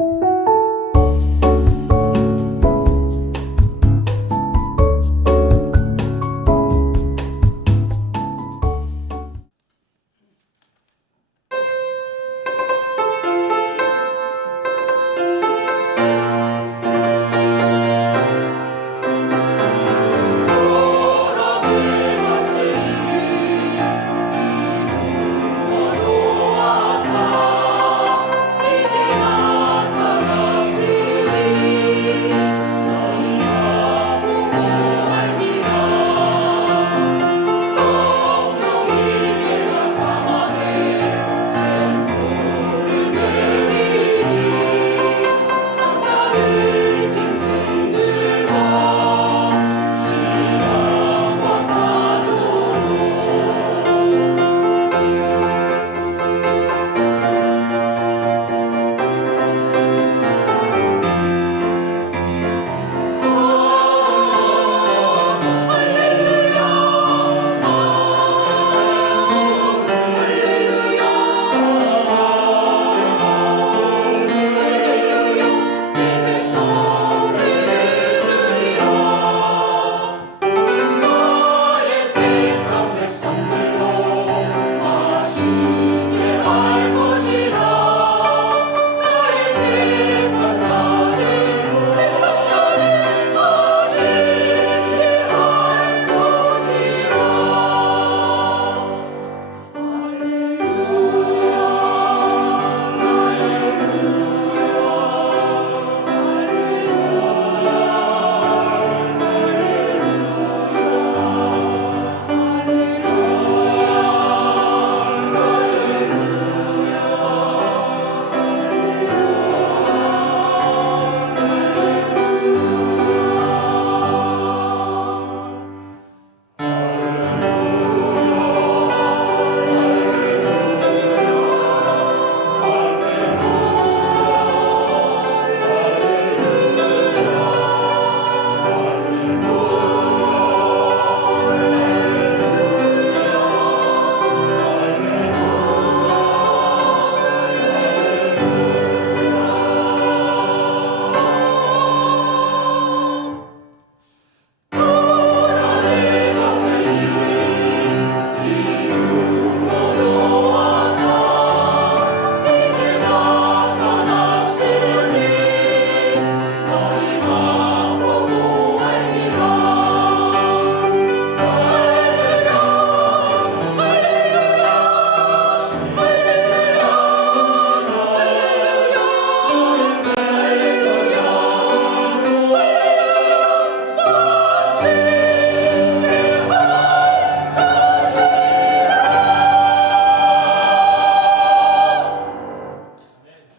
you